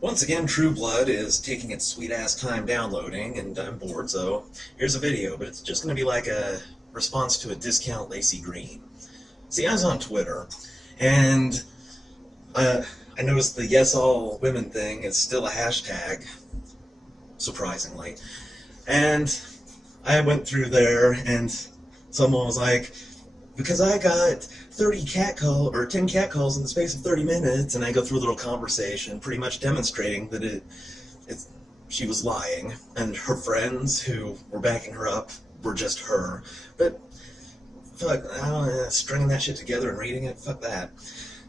Once again, True Blood is taking its sweet-ass time downloading, and I'm bored, so here's a video, but it's just going to be like a response to a discount Lacey Green. See, I was on Twitter, and I noticed the Yes All Women thing is still a hashtag, surprisingly, and I went through there, and someone was like, because I got 10 catcalls in the space of 30 minutes, and I go through a little conversation pretty much demonstrating that she was lying, and her friends who were backing her up were just her. But fuck, I don't know, stringing that shit together and reading it, fuck that.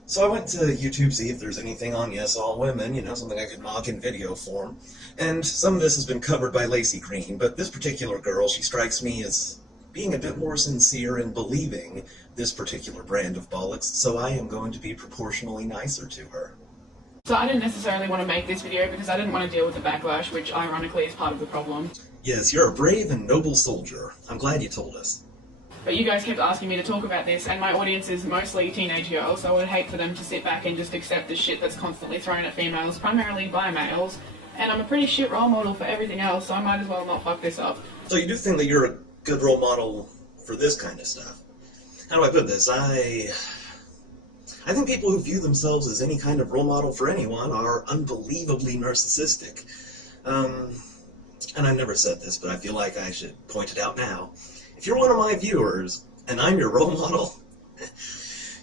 So I went to YouTube to see if there's anything on Yes All Women, you know, something I could mock in video form. And some of this has been covered by Lacey Green, but this particular girl, she strikes me as being a bit more sincere in believing this particular brand of bollocks, so I am going to be proportionally nicer to her. So I didn't necessarily want to make this video because I didn't want to deal with the backlash, which ironically is part of the problem. Yes, you're a brave and noble soldier. I'm glad you told us. But you guys kept asking me to talk about this, and my audience is mostly teenage girls, so I would hate for them to sit back and just accept the shit that's constantly thrown at females, primarily by males. And I'm a pretty shit role model for everything else, so I might as well not fuck this up. So you do think that you're a good role model for this kind of stuff? How do I put this? I think people who view themselves as any kind of role model for anyone are unbelievably narcissistic. And I've never said this, but I feel like I should point it out now. If you're one of my viewers, and I'm your role model,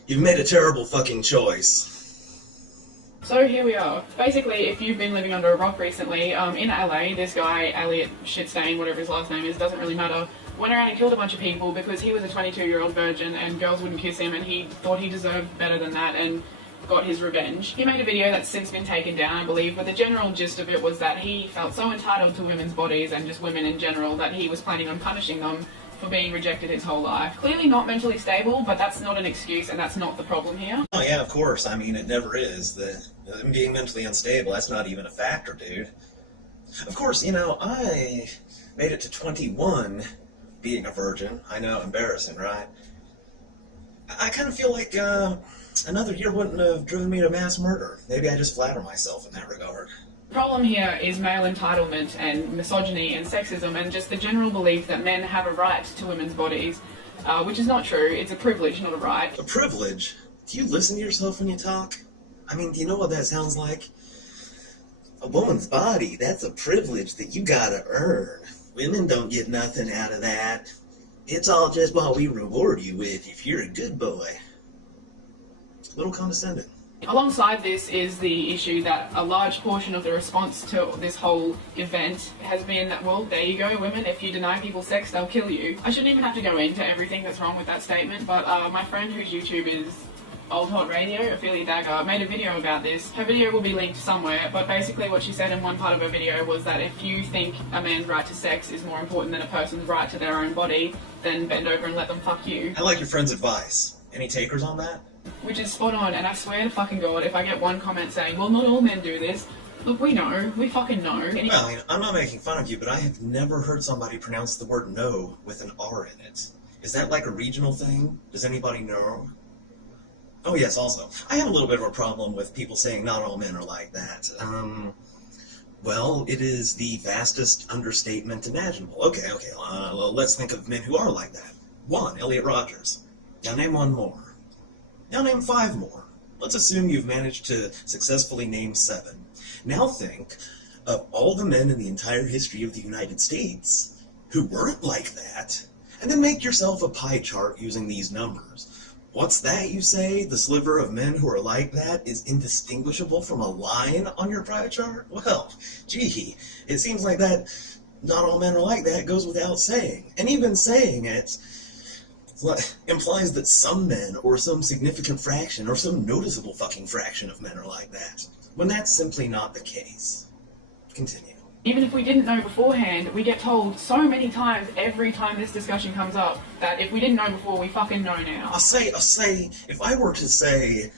you've made a terrible fucking choice. So here we are. Basically, if you've been living under a rock recently, in LA, this guy, Elliot Shitstain, whatever his last name is, doesn't really matter, went around and killed a bunch of people because he was a 22-year-old virgin and girls wouldn't kiss him, and he thought he deserved better than that and got his revenge. He made a video that's since been taken down, I believe, but the general gist of it was that he felt so entitled to women's bodies and just women in general that he was planning on punishing them for being rejected his whole life. Clearly not mentally stable, but that's not an excuse and that's not the problem here. Oh yeah, of course. I mean, it never is. Them being mentally unstable, that's not even a factor, dude. Of course, you know, I made it to 21 being a virgin. I know, embarrassing, right? I kind of feel like another year wouldn't have driven me to mass murder. Maybe I just flatter myself in that regard. The problem here is male entitlement and misogyny and sexism and just the general belief that men have a right to women's bodies, which is not true. It's a privilege, not a right. A privilege? Do you listen to yourself when you talk? I mean, do you know what that sounds like? A woman's body, that's a privilege that you gotta earn. Women don't get nothing out of that. It's all just what we reward you with if you're a good boy. A little condescending. Alongside this is the issue that a large portion of the response to this whole event has been that, well, there you go, women, if you deny people sex, they'll kill you. I shouldn't even have to go into everything that's wrong with that statement, but my friend whose YouTube is Old Hot Radio, Ophelia Dagger, made a video about this. Her video will be linked somewhere, but basically what she said in one part of her video was that if you think a man's right to sex is more important than a person's right to their own body, then bend over and let them fuck you. I like your friend's advice. Any takers on that? Which is spot on, and I swear to fucking God, if I get one comment saying, well, not all men do this, look, we know, we fucking know. Well, I mean, I'm not making fun of you, but I have never heard somebody pronounce the word no with an R in it. Is that like a regional thing? Does anybody know? Oh yes, also, I have a little bit of a problem with people saying not all men are like that. Well, it is the vastest understatement imaginable. Okay, let's think of men who are like that. One, Elliot Rogers. Now name one more. Now name 5 more. Let's assume you've managed to successfully name 7. Now think of all the men in the entire history of the United States who weren't like that, and then make yourself a pie chart using these numbers. What's that, you say? The sliver of men who are like that is indistinguishable from a line on your pie chart? Well, gee, it seems like that not all men are like that goes without saying. And even saying it implies that some men, or some significant fraction, or some noticeable fucking fraction of men are like that, when that's simply not the case. Continue. Even if we didn't know beforehand, we get told so many times every time this discussion comes up that if we didn't know before, we fucking know now. I'll say, if I were to say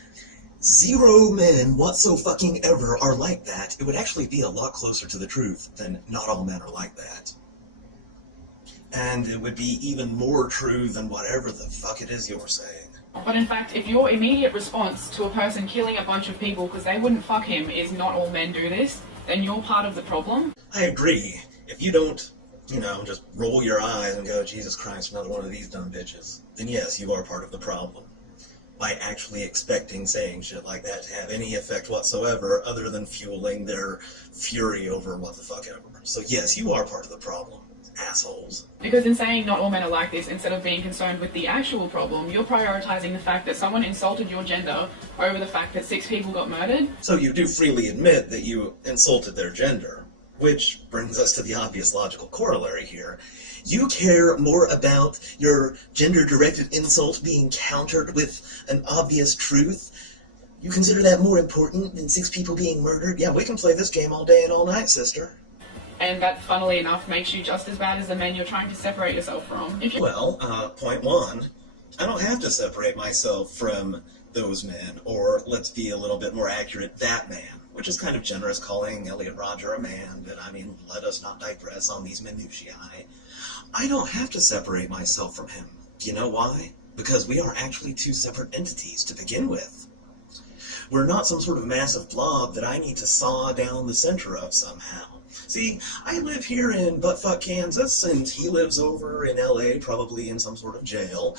0 men whatso-fucking-ever are like that, it would actually be a lot closer to the truth than not all men are like that. And it would be even more true than whatever the fuck it is you're saying. But in fact, if your immediate response to a person killing a bunch of people because they wouldn't fuck him is not all men do this, then you're part of the problem. I agree. If you don't, just roll your eyes and go, Jesus Christ, another one of these dumb bitches, then yes, you are part of the problem. By actually expecting saying shit like that to have any effect whatsoever other than fueling their fury over what the fuck ever. So yes, you are part of the problem, assholes. Because in saying not all men are like this, instead of being concerned with the actual problem, you're prioritizing the fact that someone insulted your gender over the fact that 6 people got murdered. So you do freely admit that you insulted their gender, which brings us to the obvious logical corollary here. You care more about your gender-directed insult being countered with an obvious truth? You consider that more important than 6 people being murdered? Yeah, we can play this game all day and all night, sister. And that, funnily enough, makes you just as bad as the men you're trying to separate yourself from. Well, point 1, I don't have to separate myself from those men, or let's be a little bit more accurate, that man, which is kind of generous calling Elliot Rodger a man, but I mean, let us not digress on these minutiae. I don't have to separate myself from him. You know why? Because we are actually 2 separate entities to begin with. We're not some sort of massive blob that I need to saw down the center of somehow. See, I live here in buttfuck Kansas, and he lives over in LA, probably in some sort of jail.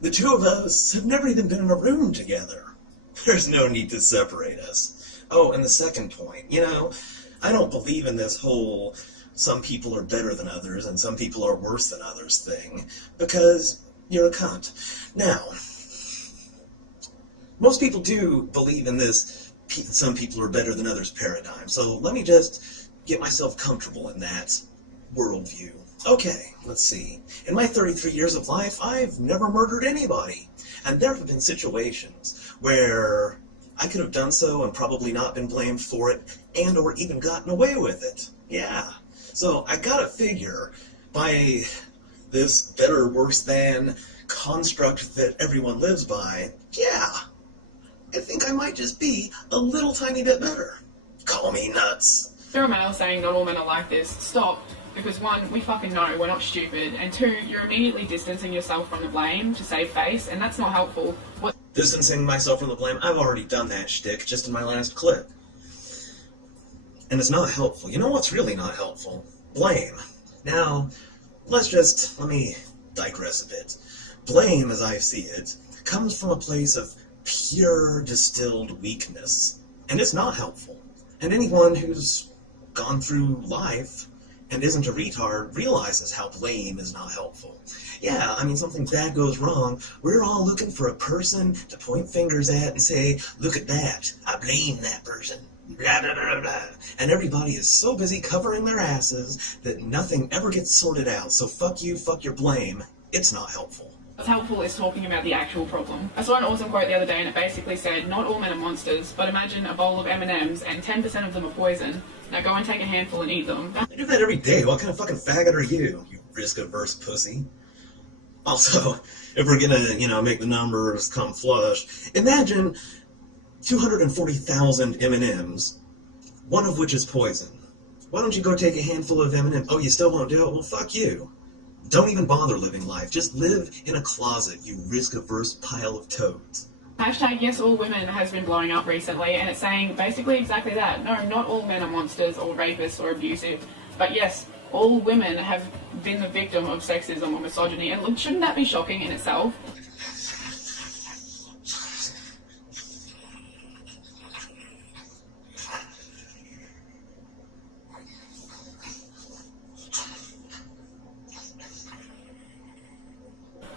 The 2 of us have never even been in a room together. There's no need to separate us. Oh, and the second point, I don't believe in this whole some people are better than others and some people are worse than others thing, because you're a cunt. Now, most people do believe in this some people are better than others paradigm, so let me just get myself comfortable in that worldview. Okay, let's see. In my 33 years of life, I've never murdered anybody, and there have been situations where I could have done so and probably not been blamed for it, and or even gotten away with it. Yeah. So I gotta figure, by this better, worse than construct that everyone lives by, yeah, I think I might just be a little tiny bit better. Call me nuts. There are males saying not all men are like this. Stop. Because 1, we fucking know we're not stupid, and 2, you're immediately distancing yourself from the blame to save face, and that's not helpful. Distancing myself from the blame? I've already done that shtick just in my last clip. And it's not helpful. You know what's really not helpful? Blame. Now, let me digress a bit. Blame, as I see it, comes from a place of pure distilled weakness. And it's not helpful. And anyone who's gone through life and isn't a retard realizes how blame is not helpful. Yeah, I mean, something bad goes wrong, we're all looking for a person to point fingers at and say, look at that, I blame that person, blah, blah, blah, blah. And everybody is so busy covering their asses that nothing ever gets sorted out, so fuck you, fuck your blame, it's not helpful. What's helpful is talking about the actual problem. I saw an awesome quote the other day and it basically said, not all men are monsters, but imagine a bowl of M&Ms and 10% of them are poison. Now go and take a handful and eat them. I do that every day. What kind of fucking faggot are you risk-averse pussy? Also, if we're gonna, make the numbers come flush, imagine 240,000 M&Ms, one of which is poison. Why don't you go take a handful of M&Ms? Oh, you still won't do it? Well, fuck you. Don't even bother living life. Just live in a closet, you risk-averse pile of toads. Hashtag yes all women has been blowing up recently, and it's saying basically exactly that. No, not all men are monsters or rapists or abusive, but yes, all women have been the victim of sexism or misogyny, and look, shouldn't that be shocking in itself?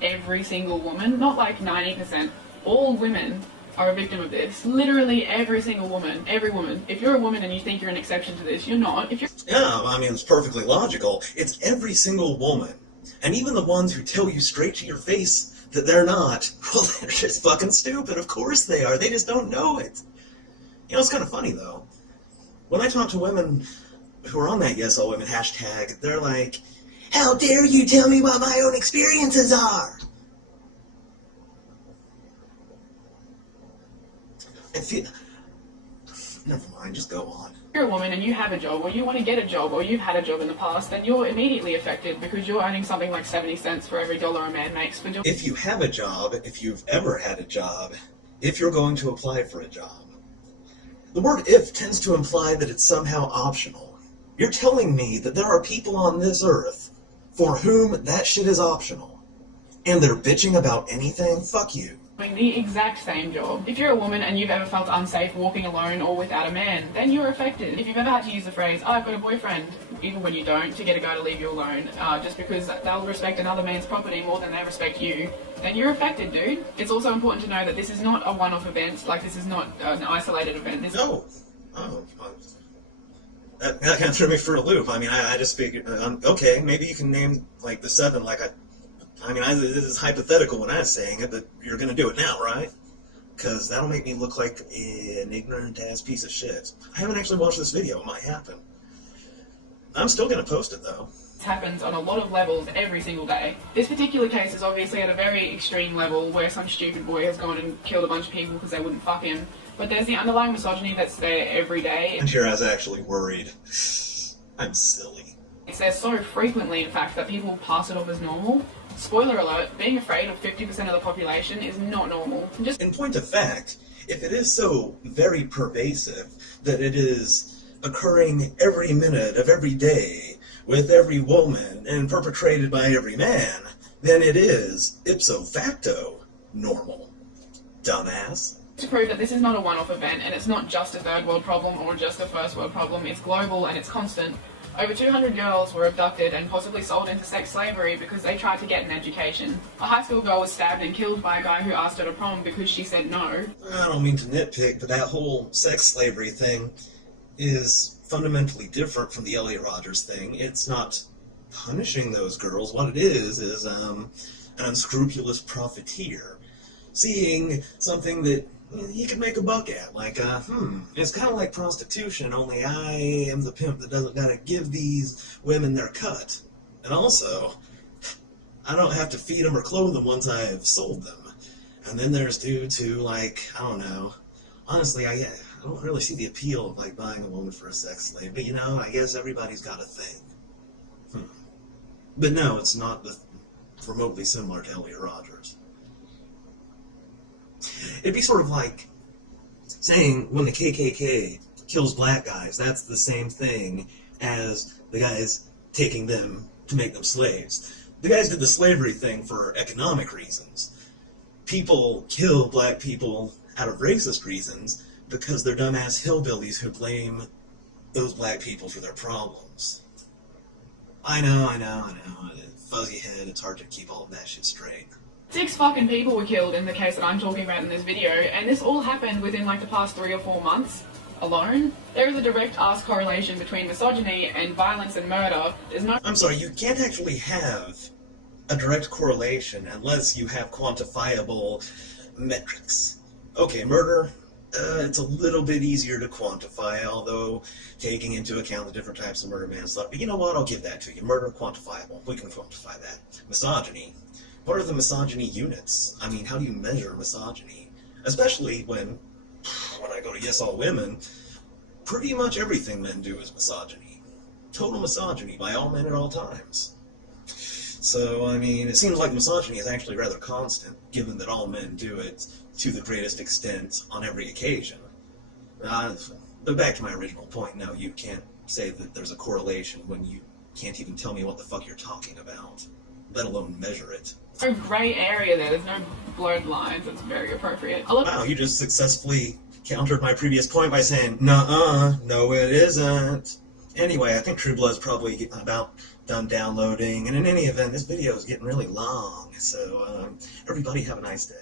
Every single woman, not like 90%, all women are a victim of this. Literally every single woman, every woman. If you're a woman and you think you're an exception to this, you're not. Yeah, I mean, it's perfectly logical. It's every single woman. And even the ones who tell you straight to your face that they're not, well, they're just fucking stupid. Of course they are. They just don't know it. It's kind of funny, though. When I talk to women who are on that yes all women hashtag, they're like, how dare you tell me what my own experiences are? Never mind, just go on. If you're a woman and you have a job, or you want to get a job, or you've had a job in the past, then you're immediately affected because you're earning something like 70 cents for every dollar a man makes for doing. If you have a job, if you've ever had a job, if you're going to apply for a job, the word if tends to imply that it's somehow optional. You're telling me that there are people on this earth for whom that shit is optional, and they're bitching about anything? Fuck you. Doing the exact same job. If you're a woman and you've ever felt unsafe walking alone or without a man, then you're affected. If you've ever had to use the phrase, "Oh, I've got a boyfriend," even when you don't, to get a guy to leave you alone, just because they'll respect another man's property more than they respect you, then you're affected, dude. It's also important to know that this is not a one-off event, like this is not an isolated event. No. Oh, that kind of threw me for a loop. I mean, I just figured, okay, maybe you can name, like, the 7, like, this is hypothetical when I was saying it, but you're going to do it now, right? Because that'll make me look like an ignorant-ass piece of shit. I haven't actually watched this video. It might happen. I'm still going to post it, though. This happens on a lot of levels every single day. This particular case is obviously at a very extreme level where some stupid boy has gone and killed a bunch of people because they wouldn't fuck him. But there's the underlying misogyny that's there every day. And here I was actually worried. I'm silly. It's there so frequently, in fact, that people pass it off as normal. Spoiler alert, being afraid of 50% of the population is not normal. Just in point of fact, if it is so very pervasive that it is occurring every minute of every day with every woman and perpetrated by every man, then it is, ipso facto, normal. Dumbass. To prove that this is not a one-off event and it's not just a third world problem or just a first world problem, it's global and it's constant. Over 200 girls were abducted and possibly sold into sex slavery because they tried to get an education. A high school girl was stabbed and killed by a guy who asked her to prom because she said no. I don't mean to nitpick, but that whole sex slavery thing is fundamentally different from the Elliot Rodgers thing. It's not punishing those girls. What it is an unscrupulous profiteer seeing something that he could make a buck at, like, it's kind of like prostitution, only I am the pimp that doesn't gotta give these women their cut. And also, I don't have to feed them or clothe them once I've sold them. And then there's dudes who, like, I don't know, honestly, I don't really see the appeal of, like, buying a woman for a sex slave, but, you know, I guess everybody's got a thing. But no, it's not remotely similar to Elliot Rodgers. It'd be sort of like saying when the KKK kills black guys, that's the same thing as the guys taking them to make them slaves. The guys did the slavery thing for economic reasons. People kill black people out of racist reasons because they're dumbass hillbillies who blame those black people for their problems. I know. Fuzzy head, it's hard to keep all of that shit straight. 6 fucking people were killed in the case that I'm talking about in this video, and this all happened within like the past 3 or 4 months alone. There is a direct ass correlation between misogyny and violence and murder. There's no— I'm sorry, you can't actually have a direct correlation unless you have quantifiable metrics. Okay, murder, it's a little bit easier to quantify, although taking into account the different types of murder, manslaughter. But you know what, I'll give that to you. Murder, quantifiable. We can quantify that. Misogyny. What are the misogyny units? I mean, how do you measure misogyny? Especially when I go to Yes All Women, pretty much everything men do is misogyny. Total misogyny by all men at all times. So, I mean, it seems like misogyny is actually rather constant, given that all men do it to the greatest extent on every occasion. But back to my original point, no, you can't say that there's a correlation when you can't even tell me what the fuck you're talking about, let alone measure it. no grey area there, there's no blurred lines. It's very appropriate. Wow, you just successfully countered my previous point by saying, nuh-uh, no it isn't. Anyway, I think True Blood's probably about done downloading, and in any event, this video is getting really long, so everybody have a nice day.